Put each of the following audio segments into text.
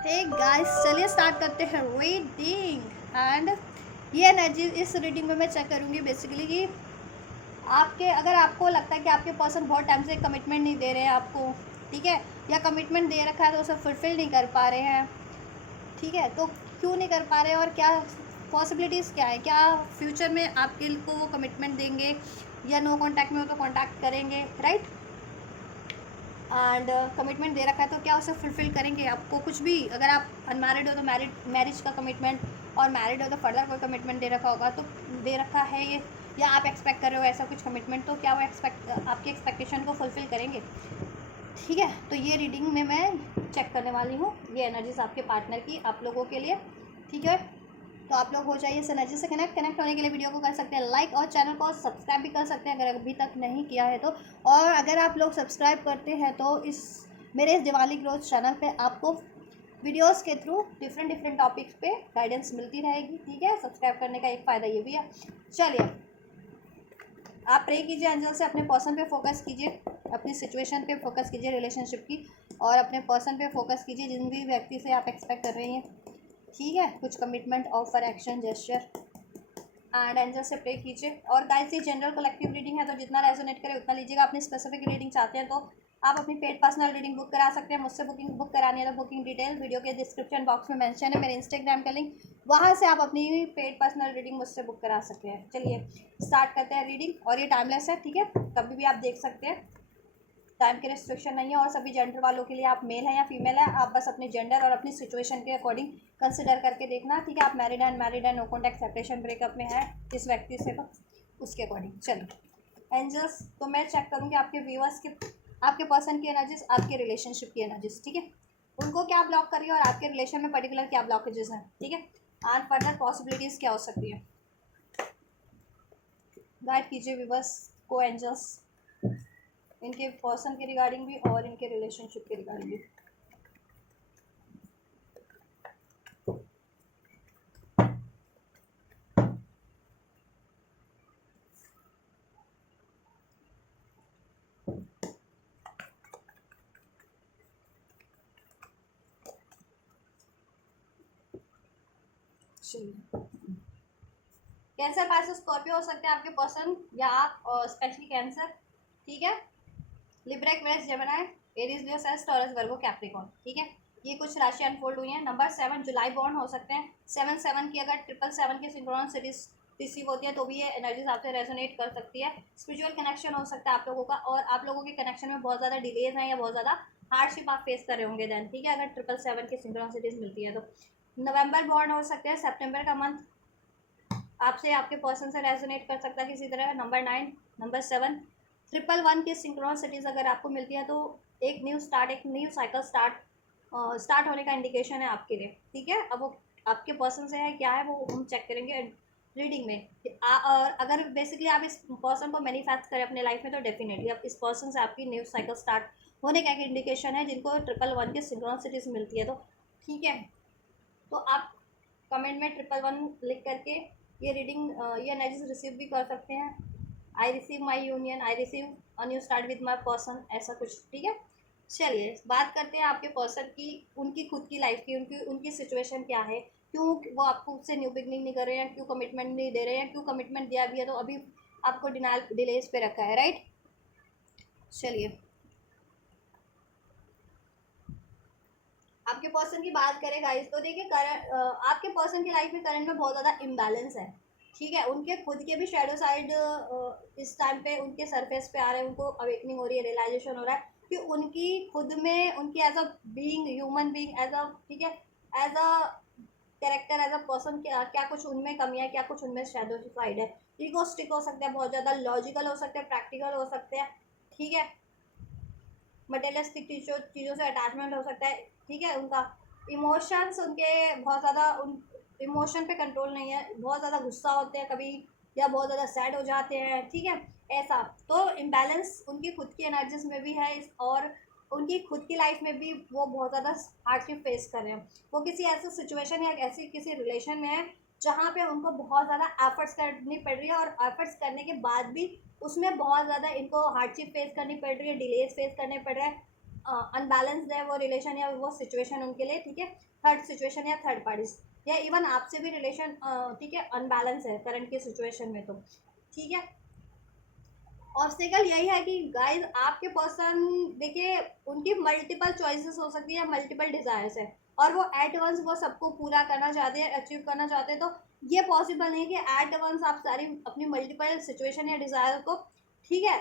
Hey guys, चलिए start करते हैं रीडिंग। एंड ये एनर्जी इस रीडिंग में मैं चेक करूँगी बेसिकली कि आपके, अगर आपको लगता है कि आपके पर्सन बहुत टाइम से कमिटमेंट नहीं दे रहे हैं आपको, ठीक है, या कमिटमेंट दे रखा है तो उसे फुलफिल नहीं कर पा रहे हैं, ठीक है, तो क्यों नहीं कर पा रहे हैं और क्या पॉसिबिलिटीज़ क्या है, क्या फ्यूचर में आपके को वो कमिटमेंट देंगे या नो कॉन्टैक्ट में हो तो कॉन्टैक्ट करेंगे, राइट। एंड कमिटमेंट दे रखा है तो क्या उसे फुलफिल करेंगे। आपको कुछ भी, अगर आप अनमैरिड हो तो मैरिज का कमिटमेंट, और मैरिड हो तो फर्दर कोई कमिटमेंट दे रखा होगा, तो दे रखा है ये, या आप एक्सपेक्ट कर रहे हो ऐसा कुछ कमिटमेंट, तो क्या वो आपकी एक्सपेक्टेशन को फुलफिल करेंगे। ठीक है, तो ये रीडिंग में मैं चेक करने वाली हूँ ये एनर्जीज आपके पार्टनर की आप लोगों के लिए। ठीक है, तो आप लोग हो जाइए इस एनर्जी से कनेक्ट होने के लिए वीडियो को कर सकते हैं लाइक, और चैनल को सब्सक्राइब भी कर सकते हैं अगर अभी तक नहीं किया है तो। और अगर आप लोग सब्सक्राइब करते हैं तो इस मेरे इस दिवाली ग्रोथ चैनल पे आपको वीडियोस के थ्रू डिफरेंट टॉपिक्स पे गाइडेंस मिलती रहेगी। ठीक है, सब्सक्राइब करने का एक फ़ायदा ये भी है। चलिए, आप प्रे कीजिए एंजल से, अपने पर्सन पे फोकस कीजिए, अपनी सिचुएशन पे फोकस कीजिए रिलेशनशिप की, और अपने पर्सन पे फोकस कीजिए जिन भी व्यक्ति से आप एक्सपेक्ट कर रही हैं। ठीक है, कुछ commitment, offer, action, gesture, and angel से प्रे कीजिए। और गाइस, ये जनरल कलेक्टिव रीडिंग है तो जितना रेजोनेट करे उतना लीजिएगा। अपनी स्पेसिफिक रीडिंग चाहते हैं तो आप अपनी पेड पर्सनल रीडिंग बुक करा सकते हैं मुझसे। बुक करानी है तो बुकिंग डिटेल वीडियो के डिस्क्रिप्शन बॉक्स में मेंशन है, मेरे इंस्टाग्राम का लिंक, वहाँ से आप अपनी पेड पर्सनल रीडिंग मुझसे बुक करा सकते हैं। चलिए स्टार्ट करते हैं रीडिंग, और ये टाइमलेस है, ठीक है, कभी भी आप देख सकते हैं, टाइम की रिस्ट्रिक्शन नहीं है। और सभी जेंडर वालों के लिए, आप मेल है या फीमेल है, आप बस अपने जेंडर और अपनी सिचुएशन के अकॉर्डिंग कंसिडर करके देखना। ठीक है, आप मैरिड है, अनमैरिड है, नो कॉन्टैक्ट, सेपरेशन, ब्रेकअप में है इस व्यक्ति से, तो उसके अकॉर्डिंग। चलिए एंजल्स, तो मैं चेक करूँगी आपके व्यूअर्स के, आपके पर्सन की एनर्जीज, आपके रिलेशनशिप की एनर्जीज, ठीक है, उनको क्या ब्लॉक कर रही है और आपके रिलेशन में पर्टिकुलर क्या ब्लॉकेजेस हैं। ठीक है, एंड फर्दर पॉसिबिलिटीज़ क्या हो सकती है, गाइड कीजिए व्यूअर्स को एंजल्स, इनके पर्सन के रिगार्डिंग भी और इनके रिलेशनशिप के रिगार्डिंग भी। कैंसर, पाइसेस, स्कॉर्पियो हो सकते हैं आपके पर्सन या आप, स्पेशली कैंसर। ठीक है, लिब्रा, एक्वेरियस, जेमिनी, एरीज, लियो, सेल्स, टॉरस, वर्गो, कैप्रिकॉर्न। ठीक है, ये कुछ राशि अनफोल्ड हुई है। नंबर 7 जुलाई बॉर्न हो सकते हैं। 7 की अगर 777 की सिंक्रोनिसिटीज रिसीव होती है तो भी ये एनर्जीज आपसे रेजोनेट कर सकती है। स्पिरिचुअल कनेक्शन हो सकता है आप लोगों का, और आप लोगों के कनेक्शन में बहुत ज़्यादा डिलेज हैं या बहुत ज़्यादा हार्डशिप आप फेस कर रहे होंगे देन। ठीक है, अगर 777 की सिंक्रोनिसिटीज मिलती है तो। नवंबर बॉर्न हो सकते हैं, सेप्टेम्बर का मंथ आपसे, आपके पर्सन से रेजोनेट कर सकता है किसी तरह। नंबर 9, नंबर 7, 111 की सिंक्रोनिसिटीज अगर आपको मिलती है तो एक न्यू स्टार्ट, एक न्यू साइकिल स्टार्ट होने का इंडिकेशन है आपके लिए। ठीक है, अब वो आपके पर्सन से है क्या है वो हम चेक करेंगे रीडिंग में। और अगर बेसिकली आप इस पर्सन को मैनिफेस्ट करें अपने लाइफ में तो डेफिनेटली अब इस पर्सन से आपकी न्यू साइकिल स्टार्ट होने का एक इंडिकेशन है, जिनको 111 की सिंक्रोनिसिटीज मिलती है तो। ठीक है, तो आप कमेंट में 111 लिख करके ये रीडिंग, ये एनर्जीज रिसीव भी कर सकते हैं। I receive my union, I receive a new start with my person, ऐसा कुछ। ठीक है, चलिए बात करते हैं आपके पर्सन की, उनकी खुद की लाइफ की, उनकी उनकी सिचुएशन क्या है, क्यों वो आपको उससे न्यू बिगनिंग नहीं कर रहे हैं, क्यों कमिटमेंट नहीं दे रहे हैं, क्यों कमिटमेंट दिया भी है तो अभी आपको डिनाइल, डिलेज पे रखा है, राइट। चलिए आपके पर्सन की बात करें गाइस, तो देखिए करंट, आपके पर्सन की लाइफ में करंट में बहुत ज़्यादा इम्बैलेंस है। ठीक है, उनके खुद के भी शैडो साइड इस टाइम पे उनके सरफेस पे आ रहे हैं, उनको अवेकनिंग हो रही है, रियलाइजेशन हो रहा है कि उनकी खुद में, उनकी as a being, human being, as a, ठीक है, as a character, as a person, क्या क्या कुछ उनमें कमी है, क्या कुछ उनमें शैडो साइड है। इगोस्टिक हो सकते हैं, बहुत ज़्यादा लॉजिकल हो सकते हैं, प्रैक्टिकल हो सकते हैं। ठीक है, मटेरियलिस्टिक चीज़ों से अटैचमेंट हो सकता है। ठीक है, उनका इमोशंस, उनके बहुत ज़्यादा उन इमोशन पे कंट्रोल नहीं है, बहुत ज़्यादा गुस्सा होते हैं कभी, या बहुत ज़्यादा सैड हो जाते हैं। ठीक है, ऐसा तो इम्बैलेंस उनकी खुद की एनर्जीज में भी है और उनकी खुद की लाइफ में भी वो बहुत ज़्यादा हार्डशिप फेस कर रहे हैं। वो किसी ऐसी सिचुएशन या ऐसी किसी रिलेशन में है जहाँ पे उनको बहुत ज़्यादा एफर्ट्स करनी पड़ रही है, और एफर्ट्स करने के बाद भी उसमें बहुत ज़्यादा इनको हार्डशिप फेस करनी पड़ रही है, डिलेज फेस करने पड़ रहे हैं। अनबैलेंस्ड है वो रिलेशन या वो सिचुएशन उनके लिए, ठीक है, थर्ड सिचुएशन या थर्ड पार्टीज, या इवन आपसे भी रिलेशन, ठीक है, अनबैलेंस है करंट की सिचुएशन में, तो ठीक है। ऑब्स्टेकल यही है कि गाइस आपके पर्सन, देखिए, उनकी मल्टीपल चॉइसेस हो सकती है, मल्टीपल डिजायर्स है, और वो एट वंस वो सबको पूरा करना चाहते हैं, अचीव करना चाहते हैं, तो ये पॉसिबल नहीं कि एट वंस आप सारी अपनी मल्टीपल सिचुएशन या डिजायर को, ठीक है,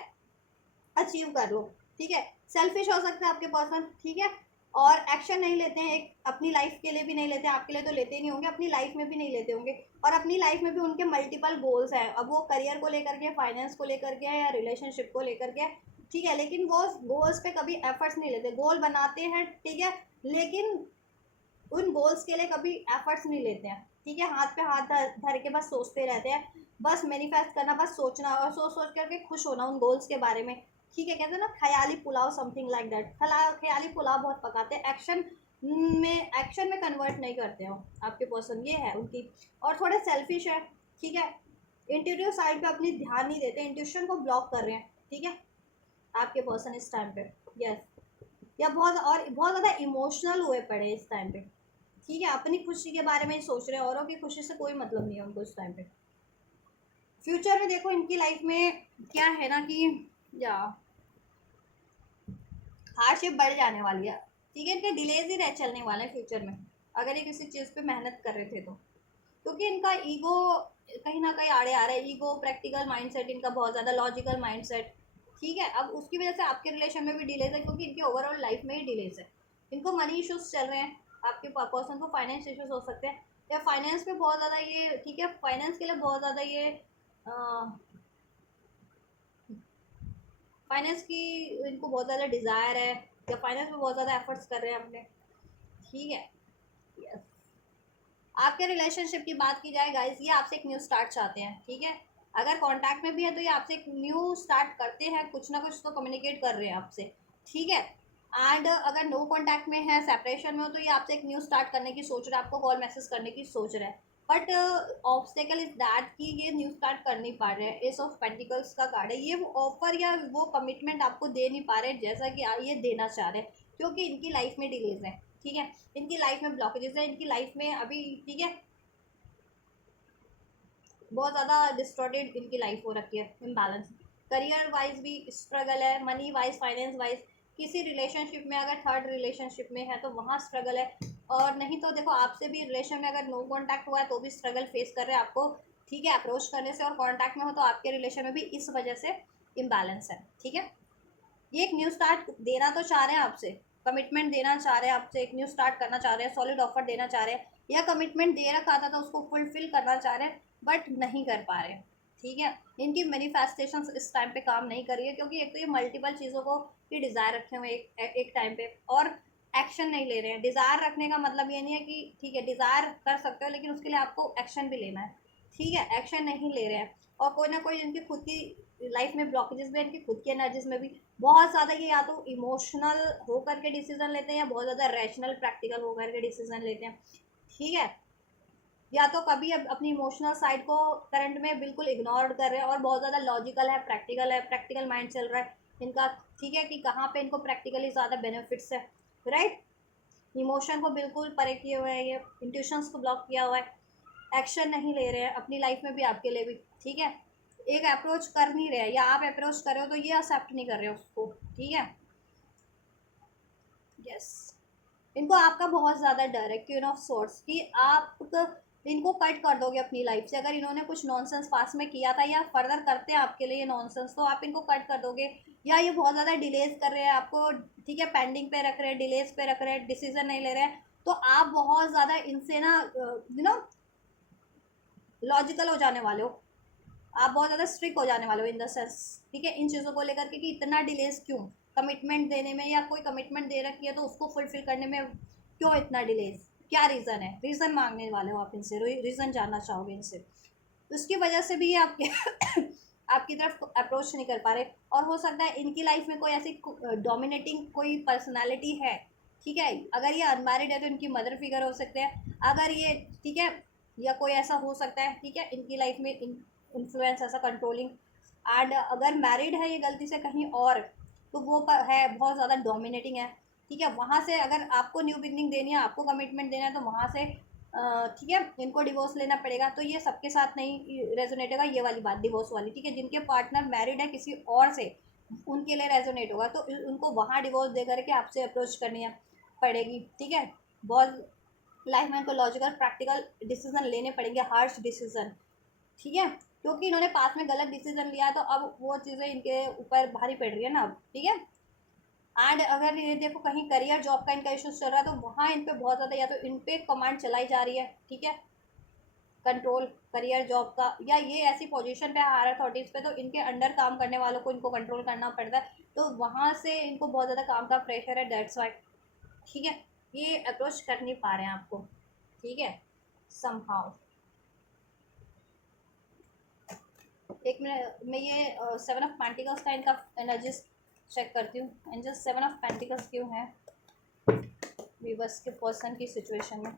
अचीव कर लो, ठीक है। सेल्फिश हो सकता है आपके पर्सन, ठीक है, और एक्शन नहीं लेते हैं, एक अपनी लाइफ के लिए भी नहीं लेते हैं, आपके लिए तो लेते ही नहीं होंगे, अपनी लाइफ में भी नहीं लेते होंगे, और अपनी लाइफ में भी उनके मल्टीपल गोल्स हैं, अब वो करियर को लेकर के, फाइनेंस को लेकर के, या रिलेशनशिप को लेकर के, ठीक है, लेकिन वो गोल्स पे कभी एफर्ट्स नहीं लेते, गोल बनाते हैं, ठीक है, लेकिन उन गोल्स के लिए कभी एफर्ट्स नहीं लेते हैं, ठीक है, हाथ पे हाथ धर के बस सोचते रहते हैं, बस मैनिफेस्ट करना, बस सोचना, और सोच सोच करके खुश होना उन गोल्स के बारे में, ठीक है, कहते हैं ना ख्याली पुलाव, समथिंग लाइक दैट, ख्याली पुलाव बहुत पकाते हैं, एक्शन में कन्वर्ट नहीं करते हो आपके पर्सन, ये है उनकी, और थोड़े सेल्फिश है, ठीक है, इंट्यूटिव साइड पे अपनी ध्यान नहीं देते, इंट्यूशन को ब्लॉक कर रहे हैं, ठीक है, आपके पर्सन इस टाइम पे, यस, या बहुत ज़्यादा इमोशनल हुए पड़े इस टाइम पे, ठीक है, अपनी खुशी के बारे में ही सोच रहे हैं, औरों की खुशी से कोई मतलब नहीं है उनको इस टाइम पे। फ्यूचर में देखो इनकी लाइफ में क्या है ना कि, या हार्डशिप बढ़ जाने वाली है, ठीक है, इनके डिलेज ही रह चलने वाले हैं फ्यूचर में, अगर ये किसी चीज़ पे मेहनत कर रहे थे तो, क्योंकि इनका ईगो कहीं ना कहीं आड़े आ रहा है, ईगो, प्रैक्टिकल माइंडसेट इनका बहुत ज़्यादा, लॉजिकल माइंडसेट, ठीक है, अब उसकी वजह से आपके रिलेशन में भी डिलेज है, क्योंकि इनके ओवरऑल लाइफ में ही डिलेज है, इनको मनी इश्यूज चल रहे हैं, आपके पर्सन को फाइनेंस इश्यूज हो सकते हैं, या फाइनेंस पे बहुत ज़्यादा ये, ठीक है, फाइनेंस के लिए बहुत ज़्यादा ये, फाइनेंस की इनको बहुत ज़्यादा डिज़ायर है, या फाइनेंस में बहुत ज़्यादा एफर्ट्स कर रहे हैं अपने, ठीक है, यस। आपके रिलेशनशिप की बात की जाए गाइस, ये आपसे एक न्यू स्टार्ट चाहते हैं, ठीक है, अगर कांटेक्ट में भी है तो ये आपसे एक न्यू स्टार्ट करते हैं, कुछ ना कुछ तो कम्युनिकेट कर रहे हैं आपसे, ठीक है, एंड अगर नो कांटेक्ट में है, सेपरेशन में हो, तो ये आपसे एक न्यू स्टार्ट करने की सोच रहा है, आपको कॉल मैसेज करने की सोच रहा है, बट ऑब्स्टेकल इज दैट कि ये न्यू स्टार्ट कर नहीं पा रहे हैं, एस ऑफ पेंटिकल्स का कार्ड है, ये वो ऑफर या वो कमिटमेंट आपको दे नहीं पा रहे जैसा कि ये देना चाह रहे हैं, क्योंकि इनकी लाइफ में डिलेज है, ठीक है, इनकी लाइफ में ब्लॉकेजेस है, इनकी लाइफ में अभी, ठीक है, बहुत ज़्यादा डिस्टॉर्टेड इनकी लाइफ हो रखी है, इम्बैलेंस, करियर वाइज भी स्ट्रगल है, मनी वाइज, फाइनेंस वाइज, किसी रिलेशनशिप में अगर थर्ड रिलेशनशिप में है तो वहाँ स्ट्रगल है, और नहीं तो देखो आपसे भी रिलेशन में अगर नो कांटेक्ट हुआ है तो भी स्ट्रगल फेस कर रहे हैं आपको, ठीक है, अप्रोच करने से, और कांटेक्ट में हो तो आपके रिलेशन में भी इस वजह से इम्बैलेंस है, ठीक है, ये एक न्यू स्टार्ट देना तो चाह रहे हैं आपसे, कमिटमेंट देना चाह रहे हैं आपसे, एक न्यू स्टार्ट करना चाह रहे हैं, सॉलिड ऑफर देना चाह रहे हैं, या कमिटमेंट दे रखा था तो उसको फुलफिल करना चाह रहे हैं, बट नहीं कर पा रहे हैं, ठीक है, इनकी मैनिफेस्टेशन इस टाइम पे काम नहीं कर रही है, क्योंकि एक तो ये मल्टीपल चीज़ों को की डिज़ायर रखे हुए एक टाइम पे, और एक्शन नहीं ले रहे हैं, डिज़ायर रखने का मतलब ये नहीं है कि, ठीक है, डिज़ायर कर सकते हो लेकिन उसके लिए आपको एक्शन भी लेना है, ठीक है, एक्शन नहीं ले रहे हैं, और कोई ना कोई इनकी खुद की लाइफ में ब्लॉकेजेस भी, इनकी खुद की एनर्जीज में भी बहुत ज़्यादा, ये या तो इमोशनल होकर के डिसीजन लेते हैं, या बहुत ज़्यादा रैशनल प्रैक्टिकल होकर के डिसीजन लेते हैं, ठीक है, या तो कभी अब अपनी इमोशनल साइड को करंट में बिल्कुल इग्नोर कर रहे हैं, और बहुत ज़्यादा लॉजिकल है, प्रैक्टिकल माइंड चल रहा है इनका, ठीक है, कि कहाँ पे इनको प्रैक्टिकली ज़्यादा बेनिफिट्स है, राइट, इमोशन को बिल्कुल परे किए हुए हैं, ये इंट्यूशंस को ब्लॉक किया हुआ है, एक्शन नहीं ले रहे हैं अपनी लाइफ में भी, आपके लिए भी, ठीक है, एक अप्रोच कर नहीं रहे हैं, या आप अप्रोच कर रहे हो तो ये एक्सेप्ट नहीं कर रहे हो उसको, ठीक है, यस, इनको आपका बहुत ज़्यादा डर है, क्वीन ऑफ सोर्स, कि आप इनको कट कर दोगे अपनी लाइफ से, अगर इन्होंने कुछ नॉनसेंस पास में किया था या फर्दर करते हैं आपके लिए नॉनसेंस, तो आप इनको कट कर दोगे, या ये बहुत ज़्यादा डिलेज कर रहे हैं आपको, ठीक है, पेंडिंग पे रख रहे हैं, डिलेज पे रख रहे हैं, डिसीजन नहीं ले रहे हैं, तो आप बहुत ज़्यादा इनसे ना, लॉजिकल हो जाने वाले हो, आप बहुत ज़्यादा स्ट्रिक्ट हो जाने वाले हो इन द सेंस, ठीक है, इन चीज़ों को लेकर के कि इतना डिलेज क्यों, कमिटमेंट देने में, या कोई कमिटमेंट दे रखी है तो उसको फुलफिल करने में क्यों इतना डिलेज, क्या रीज़न है, रीज़न मांगने वाले हो आप इनसे, रीज़न जानना चाहोगे इनसे, उसकी वजह से भी ये आपके आपकी तरफ अप्रोच नहीं कर पा रहे, और हो सकता है इनकी लाइफ में कोई ऐसी डोमिनेटिंग कोई पर्सनालिटी है, ठीक है, अगर ये अनमैरिड है तो इनकी मदर फिगर हो सकते हैं, अगर ये, ठीक है, या कोई ऐसा हो सकता है, ठीक है, इनकी लाइफ में इन्फ्लुएंस ऐसा कंट्रोलिंग, एंड अगर मैरिड है ये गलती से कहीं और, तो वो है बहुत ज़्यादा डोमिनेटिंग है, ठीक है। वहाँ से अगर आपको न्यू बिगनिंग देनी है, आपको कमिटमेंट देना है, तो वहाँ से ठीक है इनको डिवोर्स लेना पड़ेगा। तो ये सबके साथ नहीं रेजोनेट होगा ये वाली बात डिवोर्स वाली, ठीक है। जिनके पार्टनर मैरिड है किसी और से, उनके लिए रेजोनेट होगा, तो उनको वहाँ डिवोर्स दे करके आपसे अप्रोच करनी है पड़ेगी, ठीक है। बहुत लाइफ में इनको लॉजिकल प्रैक्टिकल डिसीजन लेने पड़ेंगे, हार्श डिसीजन, ठीक है। क्योंकि इन्होंने पास में गलत डिसीजन लिया, तो अब वो चीज़ें इनके ऊपर भारी पड़ रही है ना अब, ठीक है। एंड अगर ये देखो कहीं करियर जॉब का इनका इशूज चल रहा है, तो वहाँ इन पे बहुत ज़्यादा या तो इन पे कमांड चलाई जा रही है, ठीक है, कंट्रोल करियर जॉब का, या ये ऐसी पोजीशन पे हायर अथॉरिटीज़ पे, तो इनके अंडर काम करने वालों को इनको कंट्रोल करना पड़ता है, तो वहाँ से इनको बहुत ज़्यादा काम का प्रेशर है, दैट्स वाई, ठीक है। ये अप्रोच कर नहीं पा रहे हैं आपको, ठीक है, समहाउ। एक मिनट मैं ये 7 ऑफ पेंटिकल्स का इनका एनर्जी चेक करती हूँ। एंड जस्ट 7 ऑफ पेंटिकल्स क्यों है वीवर्स के पर्सन की सिचुएशन में,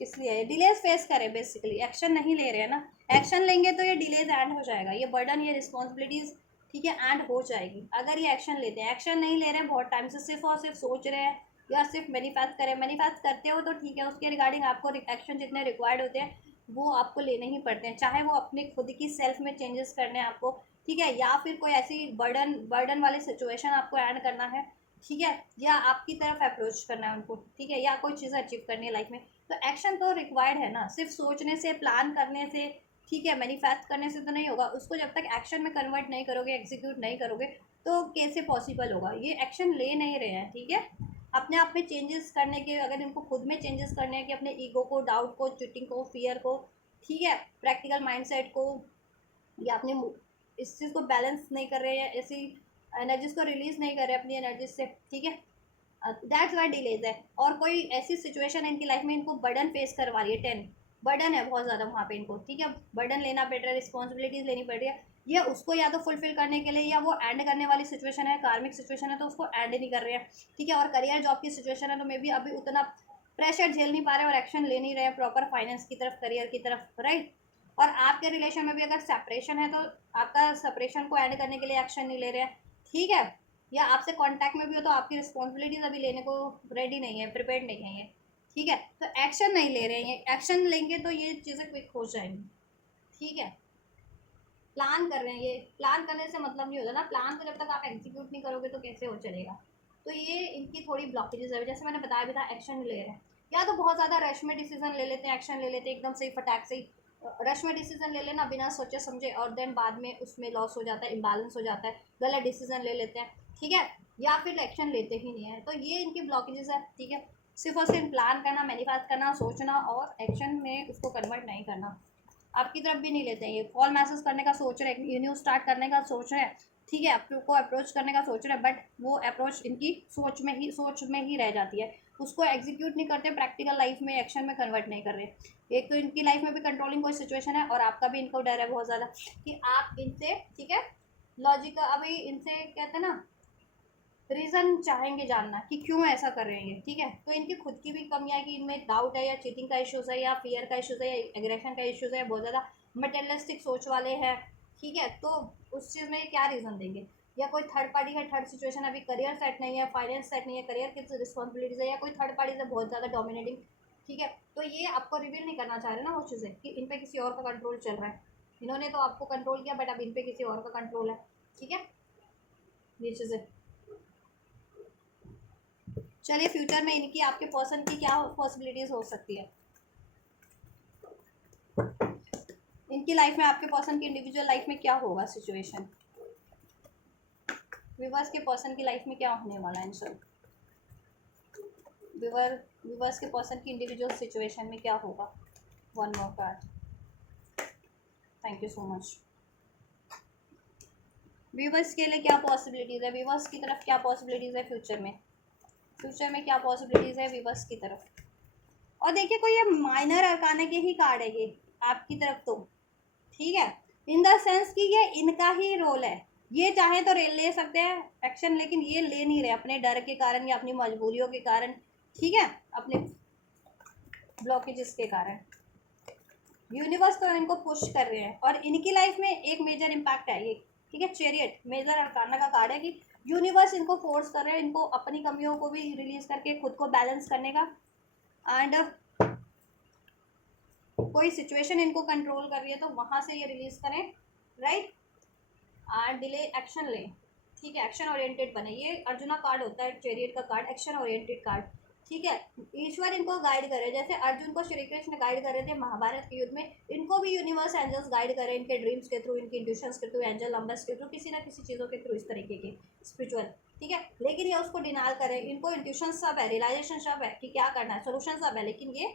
किस लिए ये डिलेज फेस करें, बेसिकली एक्शन नहीं ले रहे हैं ना। एक्शन लेंगे तो ये डिलेज एंड हो जाएगा, ये बर्डन ये रिस्पॉन्सिबिलिटीज़, ठीक है, एंड हो जाएगी अगर ये एक्शन लेते हैं। एक्शन नहीं ले रहे हैं बहुत टाइम से, सिर्फ और सिर्फ सोच रहे हैं या सिर्फ मैनिफेस्ट करें। मैनिफेस्ट करते हो तो ठीक है, उसके रिगार्डिंग आपको एक्शन जितने रिक्वायर्ड होते हैं वो आपको लेने ही पड़ते हैं, चाहे वो अपने खुद की सेल्फ में चेंजेस करने हैं आपको, ठीक है, या फिर कोई ऐसी बर्डन वाली सिचुएशन आपको एंड करना है, ठीक है, या आपकी तरफ अप्रोच करना है उनको, ठीक है, या कोई चीज़ अचीव करनी है लाइफ में, तो एक्शन तो रिक्वायर्ड है ना। सिर्फ सोचने से, प्लान करने से, ठीक है, मैनिफेस्ट करने से तो नहीं होगा। उसको जब तक एक्शन में कन्वर्ट नहीं करोगे, एग्जीक्यूट नहीं करोगे, तो कैसे पॉसिबल होगा। ये एक्शन ले नहीं रहे हैं, ठीक है। अपने आप में चेंजेस करने के, अगर इनको खुद में चेंजेस करने हैं कि अपने ईगो को, डाउट को, चिटिंग को, फियर को, ठीक है, प्रैक्टिकल माइंडसेट को, या अपने इस चीज़ को बैलेंस नहीं कर रहे हैं, ऐसी एनर्जीज को रिलीज नहीं कर रहे अपनी एनर्जी से, ठीक है, दैट्स वाई डिलेज है। और कोई ऐसी सिचुएशन है इनकी लाइफ में, इनको बर्डन फेस करवा रही है, 10 बर्डन है बहुत ज़्यादा वहाँ पे इनको, ठीक है, बर्डन लेना पड़ रहा है, रिस्पॉन्सिबिलिटीज़ लेनी पड़ रही है, ये उसको या तो फुलफिल करने के लिए, या वो एंड करने वाली सिचुएशन है, कार्मिक सिचुएशन है, तो उसको एंड नहीं कर रहे हैं, ठीक है। और करियर जॉब की सिचुएशन है, तो मे बी अभी उतना प्रेशर झेल नहीं पा रहे और एक्शन ले नहीं रहे हैं प्रॉपर फाइनेंस की तरफ, करियर की तरफ, राइट। और आपके रिलेशन में भी अगर सेपरेशन है, तो आपका सेपरेशन को एंड करने के लिए एक्शन नहीं ले रहे हैं, ठीक है, या आपसे कांटेक्ट में भी हो तो आपकी रिस्पॉन्सिबिलिटीज अभी लेने को रेडी नहीं है, प्रिपेयर्ड नहीं है ये, ठीक है। तो एक्शन नहीं ले रहे हैं, ये एक्शन लेंगे तो ये चीज़ें क्विक हो जाएंगी, ठीक है। प्लान कर रहे हैं, ये प्लान करने से मतलब नहीं होता ना, प्लान तो जब तक आप एग्जीक्यूट नहीं करोगे तो कैसे हो चलेगा। तो ये इनकी थोड़ी ब्लॉकेजेस है, जैसे मैंने बताया भी था, एक्शन नहीं ले रहे हैं, या तो बहुत ज़्यादा रश में डिसीजन ले लेते हैं, एक्शन ले लेते हैं एकदम से ही फटाक से ही, रश में डिसीजन ले लेना बिना सोचे समझे, और देन बाद में उसमें लॉस हो जाता है, इम्बैलेंस हो जाता है, गलत डिसीजन ले लेते हैं, ठीक है, या फिर एक्शन लेते ही नहीं है। तो ये इनकी ब्लॉकेजेस है, ठीक है। सिर्फ और सिर्फ प्लान करना, मैनिफेस्ट करना, सोचना, और एक्शन में उसको कन्वर्ट नहीं करना, आपकी तरफ भी नहीं लेते हैं। ये कॉल मैसेज करने का सोच रहे हैं, न्यू स्टार्ट करने का सोच रहे हैं, ठीक है, आपको अप्रोच करने का सोच रहे हैं, बट वो अप्रोच इनकी सोच में ही रह जाती है, उसको एग्जीक्यूट नहीं करते, प्रैक्टिकल लाइफ में एक्शन में कन्वर्ट नहीं कर रहे। एक तो इनकी लाइफ में भी कंट्रोलिंग कोई सिचुएशन है, और आपका भी इनको डर है बहुत ज़्यादा कि आप इनसे, ठीक है, लॉजिक अभी इनसे कहते हैं ना, रीज़न चाहेंगे जानना कि क्यों ऐसा कर रहे हैं ये, ठीक है। तो इनकी खुद की भी कमियाँ है कि इनमें डाउट है, या चीटिंग का इश्यूज़ है, या फियर का इश्यूज़ है, या एग्रेशन का इश्यूज़ है, बहुत ज़्यादा मटेरियलिस्टिक सोच वाले हैं, ठीक है। तो उस चीज़ में क्या रीज़न देंगे, या कोई थर्ड पार्टी है, थर्ड सिचुएशन, अभी करियर सेट नहीं है, फाइनेंस सेट नहीं है, करियर की रिस्पॉन्सिबिलिटीज़ है, या कोई थर्ड पार्टी से बहुत ज़्यादा डोमिनेटिंग, ठीक है। तो ये आपको रिवील नहीं करना चाह रहे ना वो चीज़ें कि इन पर किसी और का कंट्रोल चल रहा है। इन्होंने तो आपको कंट्रोल किया, बट अब इन पर किसी और का कंट्रोल है, ठीक है, ये चीज़ें। चलिए फ्यूचर में इनकी, आपके पर्सन की क्या पॉसिबिलिटीज़ हो सकती है, इनकी लाइफ में, आपके पर्सन की इंडिविजुअल लाइफ में क्या होगा सिचुएशन, विवर्स के पर्सन की लाइफ में क्या होने वाला है आंसर, विवर्स के पर्सन की इंडिविजुअल सिचुएशन में क्या होगा। One more card, thank you so much. Weavers के लिए क्या पॉसिबिलिटीज़ है, विवर्स की तरफ क्या पॉसिबिलिटीज़ है फ्यूचर में, फ्यूचर में क्या पॉसिबिलिटीज़ है विवर्स की तरफ। और देखिए कोई ये माइनर अरकाने के ही कार्ड है ये आपकी तरफ, तो ठीक है, इन द सेंस कि ये इनका ही रोल है, ये चाहे तो ले सकते हैं एक्शन, लेकिन ये ले नहीं रहे अपने डर के कारण, या अपनी मजबूरियों के कारण, ठीक है, अपने ब्लॉकेजेस के कारण। यूनिवर्स तो इनको पुश कर रहे हैं, और इनकी लाइफ में एक मेजर इम्पैक्ट है ये ठीक है। चैरियट मेजर अरकाना का कार्ड है कि यूनिवर्स इनको फोर्स कर रहे हैं, इनको अपनी कमियों को भी रिलीज करके खुद को बैलेंस करने का, एंड कोई सिचुएशन इनको कंट्रोल कर रही है तो वहां से ये रिलीज करें, राइट। एंड डिले एक्शन लें, ठीक है। एक्शन ओरिएंटेड बने, ये अर्जुना कार्ड होता है, चैरियट का कार्ड, एक्शन ओरिएंटेड कार्ड, ठीक है। ईश्वर इनको गाइड करे, जैसे अर्जुन को श्री कृष्ण गाइड कर रहे थे महाभारत के युद्ध में, इनको भी यूनिवर्स एंजल्स गाइड करें, इनके ड्रीम्स के थ्रू, इनकी इंट्यूशंस के थ्रू, एंजल नंबर्स के थ्रू, किसी ना किसी चीज़ों के थ्रू, इस तरीके के स्पिरिचुअल, ठीक है। लेकिन ये उसको डिनाल करें, इनको इंट्यूशन सब है, रियलाइजेशन सब है कि क्या करना है, सोल्यूशन सब है, लेकिन ये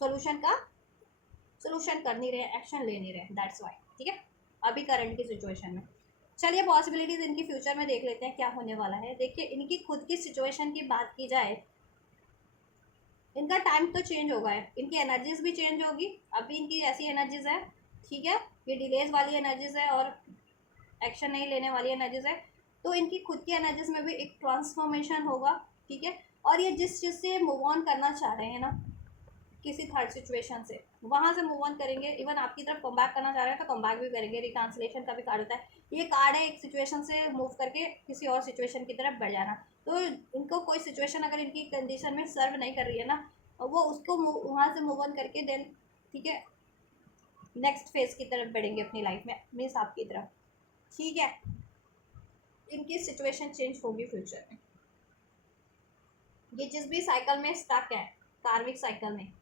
सोल्यूशन कर नहीं रहे, एक्शन ले नहीं रहे, दैट्स वाई, ठीक है। अभी करंट की सिचुएशन में चलिए पॉसिबिलिटीज इनकी फ्यूचर में देख लेते हैं क्या होने वाला है। देखिए इनकी खुद की सिचुएशन की बात की जाए, इनका टाइम तो चेंज होगा है, इनकी एनर्जीज भी चेंज होगी। अभी इनकी ऐसी एनर्जीज है, ठीक है, ये डिलेज वाली एनर्जीज है और एक्शन नहीं लेने वाली एनर्जीज है, तो इनकी खुद की एनर्जीज में भी एक ट्रांसफॉर्मेशन होगा, ठीक है। और ये जिस चीज़ से मूव ऑन करना चाह रहे हैं ना, किसी थर्ड सिचुएशन से, वहां से मूव ऑन करेंगे। इवन आपकी तरफ कम बैक करना चाह रहे हैं तो कम बैक भी करेंगे, रिकांसलेशन का भी कार्ड होता है। ये कार्ड है एक सिचुएशन से मूव करके किसी और सिचुएशन की तरफ बढ़ जाना। तो इनको कोई सिचुएशन अगर इनकी कंडीशन में सर्व नहीं कर रही है ना, वो उसको वहाँ से मूव ऑन करके देन, ठीक है, नेक्स्ट फेज की तरफ बढ़ेंगे अपनी लाइफ में, मीन्स आपकी तरफ, ठीक है। इनकी सिचुएशन चेंज होगी फ्यूचर में। ये जिस भी साइकिल में स्टक है, कार्मिक साइकिल में,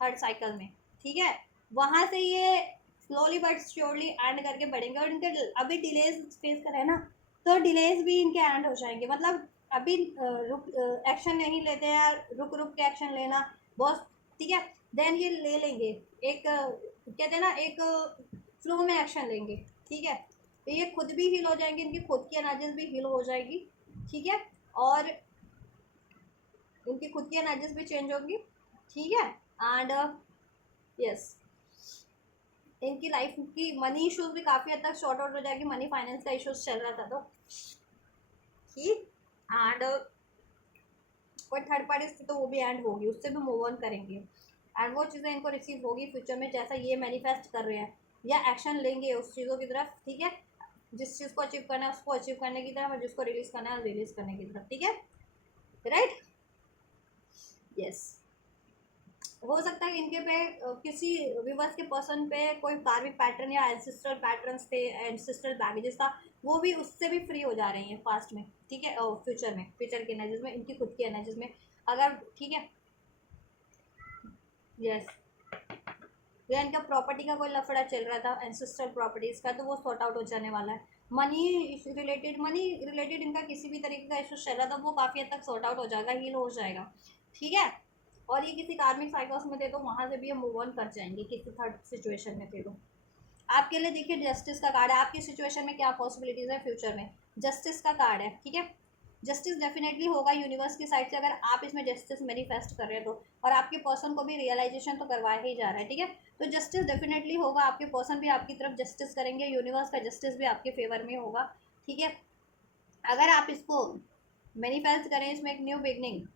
थर्ड साइकिल में, ठीक है, वहां से ये स्लोली बट श्योरली एंड करके बढ़ेंगे। और इनके अभी डिलेज फेस कर रहे हैं ना, तो डिलेज भी इनके एंड हो जाएंगे। मतलब अभी रुक एक्शन नहीं लेते हैं, रुक रुक के एक्शन लेना बहुत, ठीक है, देन ये ले लेंगे एक कहते हैं ना, एक फ्लो में एक्शन लेंगे, ठीक है। तो ये खुद भी हील हो जाएंगे, इनकी खुद की एनर्जीज भी हील हो जाएगी, ठीक है। और इनकी खुद की एनर्जीज भी चेंज होगी, ठीक है। एंड यस, इनकी लाइफ की मनी इश्यूज भी काफ़ी हद तक शॉर्ट आउट हो जाएगी। मनी फाइनेंस का इश्यूज चल रहा था तो ठीक, एंड कोई थर्ड पार्टी से तो वो भी एंड होगी, उससे भी मूव ऑन करेंगे। एंड वो चीज़ें इनको रिसीव होगी फ्यूचर में, जैसा ये मैनिफेस्ट कर रहे हैं, या एक्शन लेंगे उस चीज़ों की तरफ, ठीक है। जिस चीज़ को अचीव करना है उसको अचीव करने की तरफ, और जिसको रिलीज करना है रिलीज करने की तरफ, ठीक है, राइट। यस, हो सकता है इनके पे किसी विवर्स के पर्सन पे कोई कार्मिक पैटर्न या एंसेस्ट्रल पैटर्न्स थे, एंसेस्ट्रल बैगेजेस था, वो भी उससे भी फ्री हो जा रही हैं पास्ट में, ठीक है, फ्यूचर में, फ्यूचर की एनर्जीज में, इनकी खुद की एनर्जीज में, अगर, ठीक है। यस, या इनका प्रॉपर्टी का कोई लफड़ा चल रहा था एंसेस्ट्रल प्रॉपर्टीज का, तो वो सॉर्ट आउट हो जाने वाला है। मनी रिलेटेड इनका किसी भी तरीके का इशू चल रहा था, वो काफ़ी हद तक सॉर्ट आउट हो जाएगा, हील हो जाएगा, ठीक है। और ये किसी कार्मिक साइकिल्स में थे तो वहाँ से भी ये मूव ऑन कर जाएंगे, किसी थर्ड सिचुएशन में थे तो। आपके लिए देखिए जस्टिस का कार्ड है, आपकी सिचुएशन में क्या पॉसिबिलिटीज़ है फ्यूचर में, जस्टिस का कार्ड है, ठीक है। जस्टिस डेफिनेटली होगा यूनिवर्स की साइड से, अगर आप इसमें जस्टिस मैनिफेस्ट कर रहे हैं तो, और आपके पर्सन को भी रियलाइजेशन तो करवाया ही जा रहा है, ठीक है। तो जस्टिस डेफिनेटली होगा, आपके पर्सन भी आपकी तरफ जस्टिस करेंगे, यूनिवर्स का जस्टिस भी आपके फेवर में होगा, ठीक है। अगर आप इसको मैनिफेस्ट करें, इसमें एक न्यू बिगनिंग,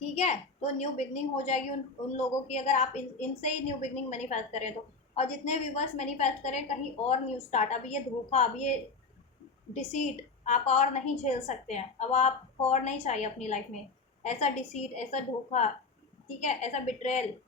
ठीक है, तो न्यू बिगनिंग हो जाएगी उन लोगों की, अगर आप इनसे ही न्यू बिगनिंग मैनिफेस्ट करें तो। और जितने व्यूवर्स मैनिफेस्ट करें कहीं और न्यू स्टार्ट, अब ये धोखा, अब ये डिसीट आप और नहीं झेल सकते हैं, अब आप और नहीं चाहिए अपनी लाइफ में ऐसा डिसीट, ऐसा धोखा, ठीक है, ऐसा बिट्रेल,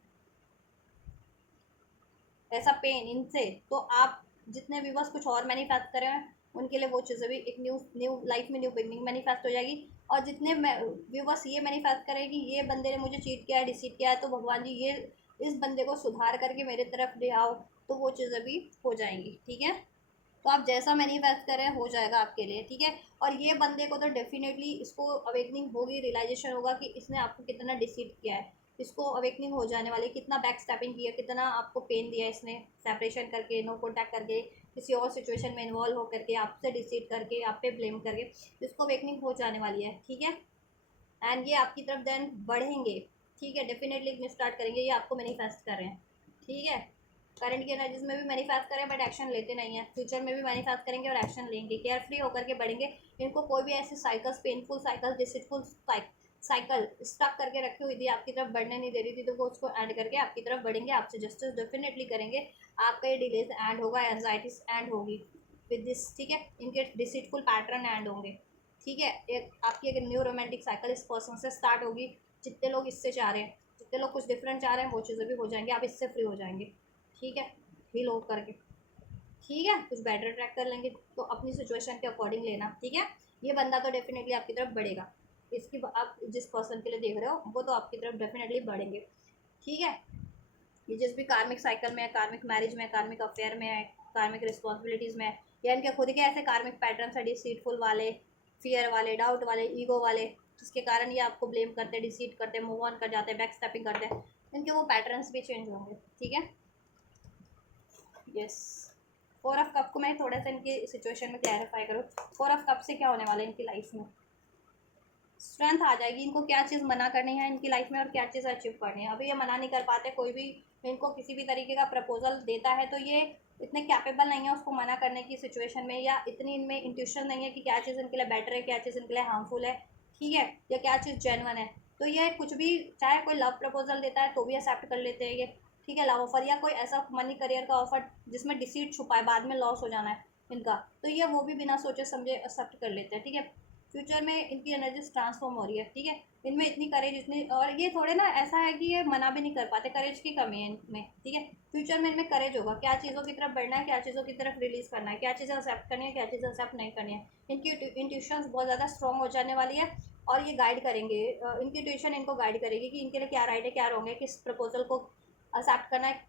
ऐसा पेन इनसे। तो आप जितने व्यूवर्स कुछ और मैनिफेस्ट करें उनके लिए वो चीज़ें भी एक न्यू न्यू लाइफ में न्यू बिगनिंग मैनिफेस्ट हो जाएगी। और जितने व्यूवर्स ये मैनिफेस्ट करें कि ये बंदे ने मुझे चीट किया है, डिसीट किया है, तो भगवान जी ये इस बंदे को सुधार करके मेरे तरफ ले आओ, तो वो चीज़ें भी हो जाएंगी, ठीक है। तो आप जैसा मैनिफेस्ट करें हो जाएगा आपके लिए, ठीक है। और ये बंदे को तो डेफिनेटली इसको अवेकनिंग होगी, रियलाइजेशन होगा कि इसने आपको कितना डिसीट किया है, इसको अवेकनिंग हो जाने वाली, कितना बैक स्टैपिंग किया, कितना आपको पेन दिया इसने, सेपरेशन करके, नो कॉन्टैक्ट करके, किसी और सिचुएशन में इन्वॉल्व हो करके, आपसे डिसीट करके, आप पे ब्लेम करके, इसको अवेकनिंग हो जाने वाली है, ठीक है। एंड ये आपकी तरफ देन बढ़ेंगे, ठीक है, डेफिनेटली स्टार्ट करेंगे, ये आपको मैनिफेस्ट कर रहे हैं, ठीक है। करंट की एनर्जीज में भी मैनिफेस्ट करें बट एक्शन लेते नहीं है, फ्यूचर में भी मैनिफेस्ट करेंगे और एक्शन लेंगे, केयर फ्री होकर के बढ़ेंगे। इनको कोई भी ऐसी cycles, painful cycle, deceitful cycle stuck करके रखी हुई थी, आपकी तरफ बढ़ने नहीं दे रही थी, तो वो उसको एंड करके आपकी तरफ बढ़ेंगे, आपसे जस्टिस डेफिनेटली करेंगे, आपका ये डिलेस एंड होगा, एंजाइटीज एंड होगी, विद दिस, ठीक है। इनके डिसीटफुल पैटर्न एंड होंगे, ठीक है। एक आपकी एक न्यू रोमांटिक साइकिल इस पर्सन से स्टार्ट होगी। जितने लोग इससे चाह रहे हैं, जितने लोग कुछ डिफरेंट चाह रहे हैं, वो चीज़ें भी हो जाएंगी, आप इससे फ्री हो जाएंगे, ठीक है। हील हो करके, ठीक है, कुछ बेटर ट्रैक कर लेंगे। तो अपनी सिचुएशन के अकॉर्डिंग लेना, ठीक है। ये बंदा तो डेफिनेटली आपकी तरफ बढ़ेगा, इसकी आप जिस पर्सन के लिए देख रहे हो वो तो आपकी तरफ डेफिनेटली बढ़ेंगे, ठीक है। ये जिस भी कार्मिक साइकिल में है, कार्मिक मैरिज में, कार्मिक अफेयर में है, कार्मिक रिस्पॉन्सिबिलिटीज़ में है, या इनके खुद के ऐसे कार्मिक पैटर्न है, डिसीटफुल वाले, फियर वाले, डाउट वाले, ईगो वाले, जिसके कारण ये आपको ब्लेम करते हैं, डिसीट करते हैं, मूव ऑन कर जाते हैं, बैक स्टेपिंग करते हैं, इनके वो पैटर्न्स भी चेंज होंगे, ठीक है। यस, 4 ऑफ कप को मैं थोड़ा सा इनकी सिचुएशन में क्लैरिफाई करूँ। 4 ऑफ कप से क्या होने वाला है इनकी लाइफ में, स्ट्रेंथ आ जाएगी। इनको क्या चीज़ मना करनी है इनकी लाइफ में और क्या चीज़ अचीव करनी है, अभी ये मना नहीं कर पाते। कोई भी इनको किसी भी तरीके का प्रपोजल देता है तो ये इतने कैपेबल नहीं है उसको मना करने की सिचुएशन में, या इतनी इनमें इंट्यूशन नहीं है कि क्या चीज़ इनके लिए बेटर है, क्या चीज़ इनके लिए हार्मफुल है, ठीक है, या क्या चीज़ जेन्युइन है। तो ये कुछ भी, चाहे कोई लव प्रपोजल देता है तो भी एक्सेप्ट कर लेते हैं ये, ठीक है। लव ऑफर या कोई ऐसा मनी करियर का ऑफर जिसमें डिसीट छुपा है, बाद में लॉस हो जाना है इनका, तो ये वो भी बिना सोचे समझे एक्सेप्ट कर लेते हैं, ठीक है। फ्यूचर में इनकी एनर्जी ट्रांसफॉर्म हो रही है, ठीक है। इनमें इतनी करेज, इतनी, और ये थोड़े ना ऐसा है कि ये मना भी नहीं कर पाते, करेज की कमी है इनमें, ठीक है। फ्यूचर में इनमें करेज होगा, क्या चीज़ों की तरफ बढ़ना है, क्या चीज़ों की तरफ रिलीज करना है, क्या चीज़ें एक्सेप्ट करनी है, क्या चीज़ें एक्सेप्ट नहीं करनी है। इनकी इंट्यूशंस बहुत ज़्यादा स्ट्रॉन्ग हो जाने वाली है, और ये गाइड करेंगे, इनकी ट्यूशन इनको गाइड करेगी कि इनके लिए क्या राइट है, क्या रॉन्ग है, किस प्रपोजल को एक्सेप्ट करना है,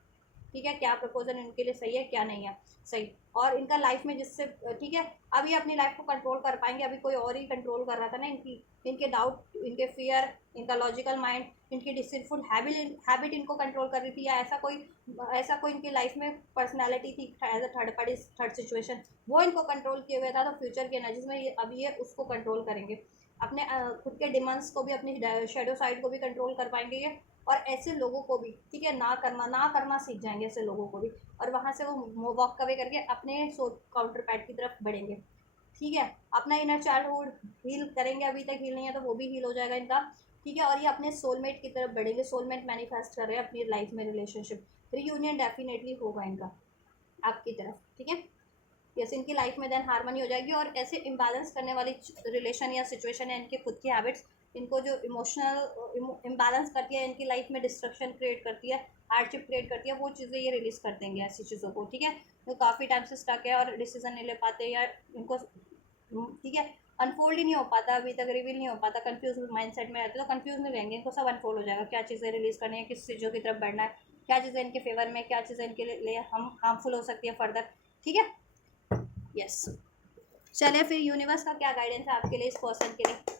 ठीक है, क्या प्रपोजल इनके लिए सही है, क्या नहीं है सही। और इनका लाइफ में जिससे, ठीक है, अब ये अपनी लाइफ को कंट्रोल कर पाएंगे, अभी कोई और ही कंट्रोल कर रहा था ना इनकी, इनके डाउट, इनके फियर, इनका लॉजिकल माइंड, इनकी डिसीटफुल हैबिट इनको कंट्रोल कर रही थी, या ऐसा कोई इनकी लाइफ में पर्सनैलिटी थी as a third party, third situation, वो इनको कंट्रोल किए हुए था। तो फ्यूचर की एनर्जीज में ये अब ये उसको कंट्रोल करेंगे, अपने खुद के डिमांड्स को भी, अपनी शेडो साइड को भी कंट्रोल कर पाएंगे ये। और ऐसे लोगों को भी, ठीक है, ना करना सीख जाएंगे ऐसे लोगों को भी, और वहाँ से वो वॉक अवे करके अपने काउंटर पैट की तरफ बढ़ेंगे, ठीक है। अपना इनर चाइल्डहुड हील करेंगे, अभी तक हील नहीं है तो वो भी हील हो जाएगा इनका, ठीक है। और ये अपने सोलमेट की तरफ बढ़ेंगे, सोलमेट मैनिफेस्ट कर रहे हैं अपनी लाइफ में, रिलेशनशिप रियूनियन डेफिनेटली होगा इनका आपकी तरफ, ठीक है। यस, इनकी लाइफ में देन हारमोनी हो जाएगी, और ऐसे इम्बैलेंस करने वाली रिलेशन या सिचुएशन है, इनके खुद की हैबिट्स इनको जो इमोशनल इम्बैलेंस करती है, इनकी लाइफ में डिस्ट्रक्शन क्रिएट करती है, हार्डशिप क्रिएट करती है, वो चीज़ें ये रिलीज कर देंगे, ऐसी चीज़ों को, ठीक है। तो काफ़ी टाइम से स्टक है और डिसीजन नहीं ले पाते, या इनको, ठीक है, अनफोल्ड ही नहीं हो पाता, अभी तक रिवील नहीं हो पाता, कंफ्यूज माइंडसेट में रहते, तो कंफ्यूज नहीं रहेंगे, इनको सब अनफोल्ड हो जाएगा, क्या चीज़ें रिलीज करनी है, किस चीज़ों की तरफ बढ़ना है, क्या चीज़ें इनके फेवर में, क्या चीज़ें इनके लिए हम हार्मफुल हो सकती है फर्दर, ठीक है। यस, चलिए फिर यूनिवर्स का क्या गाइडेंस है आपके लिए, इस पर्सन के लिए।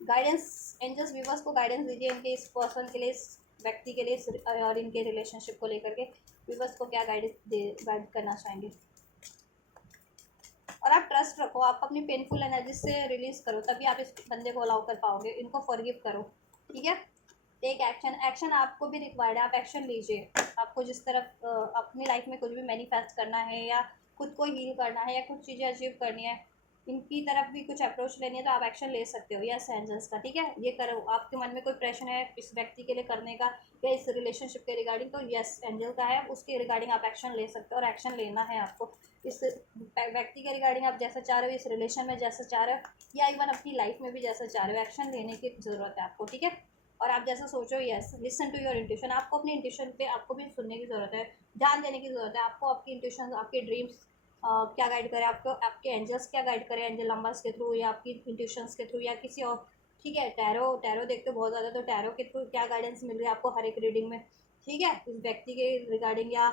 गाइडेंस, एंजल्स व्यूवर्स को गाइडेंस दीजिए इनके इस पर्सन के लिए, इस व्यक्ति के लिए, और इनके रिलेशनशिप को लेकर के व्यूवर्स को क्या गाइड करना चाहेंगे। और आप ट्रस्ट रखो, आप अपनी पेनफुल एनर्जी से रिलीज करो, तभी आप इस बंदे को अलाउ कर पाओगे, इनको फॉरगिव करो, ठीक है। टेक एक्शन, एक्शन आपको भी रिक्वायर्ड है, आप एक्शन लीजिए। आपको जिस तरफ अपनी लाइफ में कुछ भी मैनिफेस्ट करना है, या खुद को हील करना है, या कुछ चीज़ें अचीव करनी है, इनकी तरफ भी कुछ अप्रोच लेनी है, तो आप एक्शन ले सकते हो, यस एंजल्स का, ठीक है। ये करो, आपके मन में कोई प्रेशर है इस व्यक्ति के लिए करने का, या इस रिलेशनशिप के रिगार्डिंग, तो यस एंजल का है, उसके रिगार्डिंग आप एक्शन ले सकते हो, और एक्शन लेना है आपको इस व्यक्ति के रिगार्डिंग, आप जैसा चाह रहे हो, इस रिलेशन में जैसा चाह रहे हो, या इवन अपनी लाइफ में भी जैसा चाह रहे हो, एक्शन लेने की ज़रूरत है आपको, ठीक है। और आप जैसा सोचो, yes, listen to your intuition, आपको अपनी इंट्यूशन पे आपको भी सुनने की ज़रूरत है, ध्यान देने की ज़रूरत है आपको, आपकी इंट्यूशन, आपके ड्रीम्स क्या गाइड करे आपको, आपके एंजल्स क्या गाइड करे, एंजल नंबर्स के थ्रू, या आपकी इंट्यूशंस के थ्रू, या किसी और, ठीक है। टैरो टैरो देखते हो बहुत ज़्यादा, तो टैरो के थ्रू क्या गाइडेंस मिल रही है आपको हर एक रीडिंग में, ठीक है, इस व्यक्ति के रिगार्डिंग, या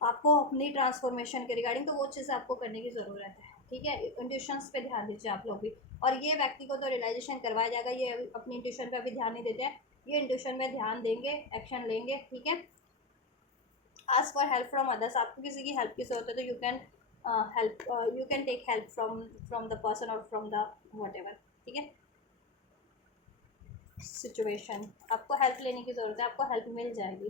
आपको अपनी ट्रांसफॉर्मेशन के रिगार्डिंग, तो वो चीज़ आपको करने की ज़रूरत है, ठीक है। इंट्यूशंस पे ध्यान दीजिए आप लोग भी, और ये व्यक्ति को तो रियलाइजेशन करवाया जाएगा, ये अपनी इंट्यूशन पे अभी ध्यान नहीं देते हैं, ये इंट्यूशन में ध्यान देंगे, एक्शन लेंगे, ठीक है। Ask for help from others, आपको किसी की हेल्प की जरूरत है तो you can help, you can take help from the person और फ्रॉम द वट एवर, ठीक है, सिचुएशन, आपको हेल्प लेने की ज़रूरत है, आपको हेल्प मिल जाएगी,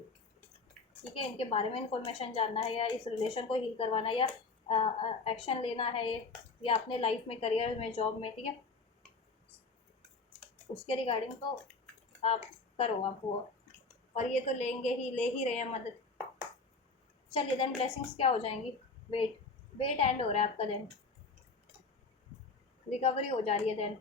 ठीक है। इनके बारे में इंफॉर्मेशन जानना है, या इस रिलेशन को हील करवाना है, या एक्शन लेना है, या अपने लाइफ में, करियर में, जॉब में, ठीक है, उसके रिगार्डिंग तो आप करो, आप वो, और ये तो ले ही रहे हैं मदद, चलिए देन ब्लेसिंग्स क्या हो जाएंगी। वेट वेट एंड हो रहा है आपका, देन रिकवरी हो जा रही है। देन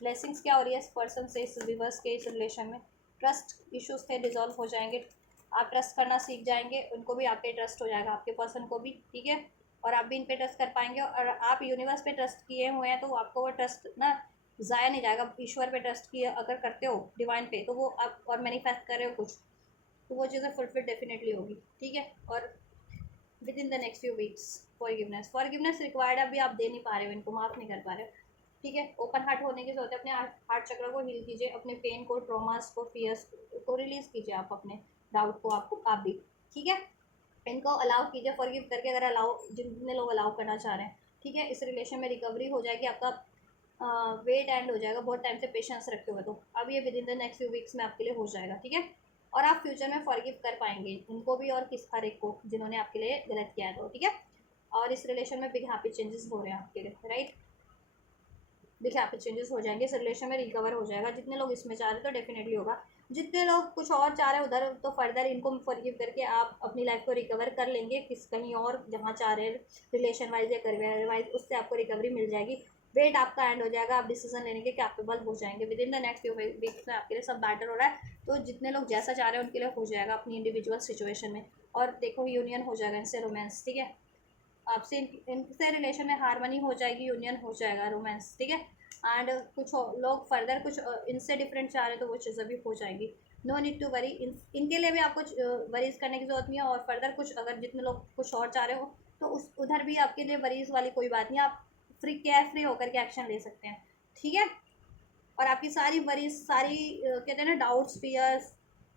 ब्लेसिंग्स क्या हो रही है इस पर्सन से, इस रिवर्स के इस रिलेशन में। ट्रस्ट इश्यूज थे, डिजॉल्व हो जाएंगे। आप ट्रस्ट करना सीख जाएंगे, उनको भी आप पे ट्रस्ट हो जाएगा, आपके पर्सन को भी, ठीक है। और आप भी इन पे ट्रस्ट कर पाएंगे, और आप यूनिवर्स पे ट्रस्ट किए हुए हैं तो आपको वो ट्रस्ट ना ज़ाया नहीं जाएगा। ईश्वर पे ट्रस्ट किए अगर करते हो, डिवाइन पे, तो वो आप और मैनिफेस्ट कर रहे हो कुछ, तो वो चीज़ें फुलफिल डेफिनेटली होगी, ठीक है। और with in the next few weeks forgiveness required, अभी आप दे नहीं पा रहे हो, इनको माफ़ नहीं कर पा रहे हो, ठीक है। ओपन हार्ट होने की जरूरत है, अपने हार्ट चक्र को हील कीजिए, अपने पेन को, ट्रॉमास को, फियर्स को रिलीज कीजिए, आप अपने डाउट को, आपको आप भी, ठीक है। इनको अलाउ कीजिए फॉरगिव करके, अगर अलाउ, जितने लोग अलाउ करना चाह रहे हैं, ठीक है। इस रिलेशन में रिकवरी हो जाएगी, आपका वेट एंड हो जाएगा, बहुत टाइम से पेशेंस रखे हुए, तो अब ये with in the next few weeks में आपके लिए हो जाएगा, ठीक है। और आप फ्यूचर में फॉरगिव कर पाएंगे इनको भी, और किस हर एक को जिन्होंने आपके लिए गलत किया है, तो ठीक है। और इस रिलेशन में बिग हैप्पी चेंजेस हो रहे हैं आपके लिए, राइट। बिग हैप्पी चेंजेस हो जाएंगे, इस रिलेशन में रिकवर हो जाएगा। जितने लोग इसमें चाह रहे हैं तो डेफिनेटली होगा, जितने लोग कुछ और चाह रहे हैं उधर, तो फर्दर इनको फॉरगिव करके आप अपनी लाइफ को रिकवर कर लेंगे, किस कहीं और जहाँ चाह रहे हैं रिलेशन वाइज या करियर वाइज, उससे आपको रिकवरी मिल जाएगी। वेट आपका एंड हो जाएगा, आप डिसीजन लेने के कैपेबल हो जाएंगे। With in the next few weeks में आपके लिए सब बेटर हो रहा है, तो जितने लोग जैसा चाह रहे हैं उनके लिए हो जाएगा अपनी इंडिविजुअल सिचुएशन में। और देखो यूनियन हो जाएगा इनसे, रोमांस, ठीक है। आपसे इनसे रिलेशन में हारमनी हो जाएगी, यूनियन हो जाएगा, रोमांस, ठीक है। एंड कुछ लोग फर्दर कुछ इनसे डिफरेंट चाह रहे हैं तो वो चीज़ें भी हो जाएंगी। नो नीड टू वरी, इनके लिए भी आपको वरीज करने की जरूरत नहीं है। और फर्दर कुछ अगर जितने लोग कुछ और चाह रहे हो तो उस उधर भी आपके लिए वरीज वाली कोई बात नहीं, आप केयर फ्री होकर के एक्शन ले सकते हैं, ठीक है। और आपकी सारी वरीज, सारी कहते हैं ना डाउट्स, फियर्स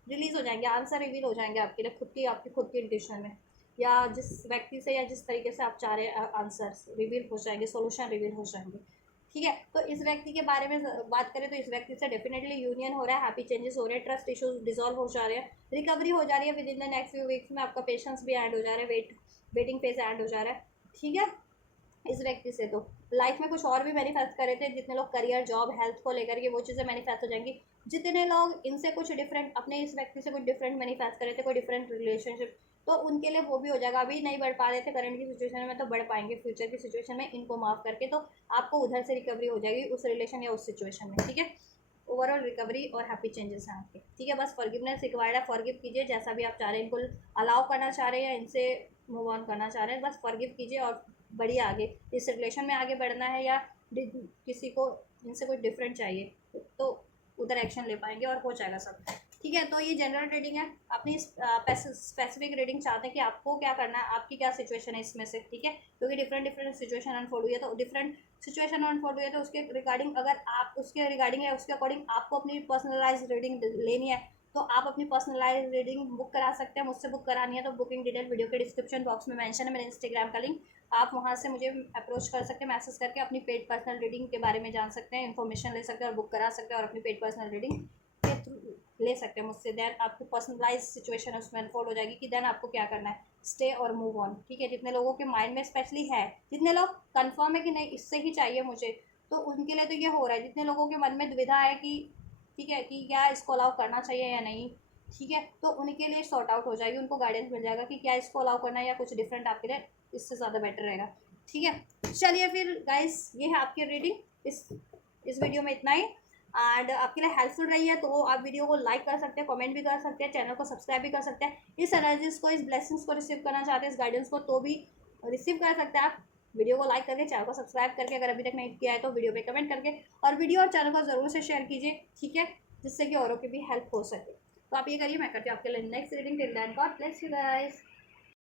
रिलीज हो जाएंगे, आंसर रिवील हो जाएंगे आपके लिए, खुद की, आपकी खुद की इंट्यूशन में, या जिस व्यक्ति से या जिस तरीके से आप चाह रहे हैं आंसर्स रिवील हो जाएंगे, सॉल्यूशन रिवील हो जाएंगे, ठीक है। तो इस व्यक्ति के बारे में बात करें तो इस व्यक्ति से डेफिनेटली यूनियन हो रहा है, हैप्पी चेंजेस हो रहे हैं, ट्रस्ट इश्यूज डिजॉल्व हो जा रहे हैं, रिकवरी हो जा रही है। With in the next few weeks में आपका पेशेंस भी एंड हो जा रहा है, वेटिंग फेज एंड हो जा रहा है, ठीक है। इस व्यक्ति से तो लाइफ में कुछ और भी मैनिफेस्ट कर रहे थे, जितने लोग करियर, जॉब, हेल्थ को लेकर के, वो चीज़ें मैनिफेस्ट हो जाएंगी। जितने लोग इनसे कुछ डिफरेंट, अपने इस व्यक्ति से कुछ डिफरेंट मैनिफेस्ट कर रहे थे, कोई डिफरेंट रिलेशनशिप, तो उनके लिए वो भी हो जाएगा। अभी नहीं बढ़ पा रहे थे करंट की सिचुएशन में, तो बढ़ पाएंगे फ्यूचर की सिचुएशन में, इनको माफ़ करके, तो आपको उधर से रिकवरी हो जाएगी उस रिलेशन या उस सिचुएशन में, ठीक है। ओवरऑल रिकवरी और हैप्पी चेंजेस हैं आपके, ठीक है। बस फॉरगिवनेस रिक्वायर्ड है, फॉरगिव कीजिए जैसा भी आप चाह रहे हैं, इनको अलाउ करना चाह रहे हैं या इनसे मूव ऑन करना चाह रहे हैं, बस फॉरगिव कीजिए और बढ़िए आगे इस रिलेशन में आगे बढ़ना है, या किसी को इनसे कुछ डिफरेंट चाहिए तो उधर एक्शन ले पाएंगे और हो जाएगा सब, ठीक है। तो ये जनरल रीडिंग है, अपनी स्पेसिफिक रीडिंग चाहते हैं कि आपको क्या करना है, आपकी क्या सिचुएशन है इसमें से, ठीक है। क्योंकि डिफरेंट सिचुएशन अनफोल्ड हुई है, तो डिफरेंट सिचुएशन अनफोल्ड हुई है, तो उसके रिगार्डिंग, अगर आप उसके रिगार्डिंग या उसके अकॉर्डिंग आपको अपनी पर्सनलाइज रीडिंग लेनी है, तो आप अपनी पर्सनलाइज रीडिंग बुक करा सकते हैं, मुझसे बुक करानी है तो बुकिंग डिटेल वीडियो के डिस्क्रिप्शन बॉक्स में मेंशन है, मेरे इंस्टाग्राम का लिंक, आप वहाँ से मुझे अप्रोच कर सकते हैं, मैसेज करके अपनी पेड पर्सनल रीडिंग के बारे में जान सकते हैं, इन्फॉर्मेशन ले सकते हैं और बुक करा सकते हैं, और अपनी पेड पर्सनल रीडिंग के थ्रू ले सकते हैं मुझसे। देन आपको पर्सनलाइज सिचुएशन उसमें अनफोल्ड हो जाएगी कि देन आपको क्या करना है, स्टे और मूव ऑन, ठीक है। जितने लोगों के माइंड में स्पेशली है, जितने लोग कन्फर्म है कि नहीं इससे ही चाहिए मुझे, तो उनके लिए तो ये हो रहा है। जितने लोगों के मन में दुविधा है कि ठीक है कि क्या इसको अलाउ करना चाहिए या नहीं, ठीक है, तो उनके लिए सॉर्ट आउट हो जाएगी, उनको गाइडेंस मिल जाएगा कि क्या इसको अलाउ करना है या कुछ डिफरेंट आपके लिए इससे ज़्यादा बेटर रहेगा, ठीक है। चलिए फिर गाइस, ये है आपकी रीडिंग इस वीडियो में, इतना ही। एंड आपके लिए हेल्पफुल रही है तो आप वीडियो को लाइक कर सकते हैं, कमेंट भी कर सकते हैं, चैनल को सब्सक्राइब भी कर सकते हैं। इस एनर्जीज को, इस ब्लेसिंग्स को रिसीव करना चाहते हैं, इस गाइडेंस को, तो भी रिसीव कर सकते हैं आप वीडियो को लाइक करके, चैनल को सब्सक्राइब करके, अगर अभी तक नहीं किया है तो वीडियो पे कमेंट करके, और वीडियो और चैनल को ज़रूर से शेयर कीजिए, ठीक है, जिससे कि औरों की भी हेल्प हो सके। तो आप ये करिए, मैं करती हूँ आपके लिए next reading. Till then God bless you guys.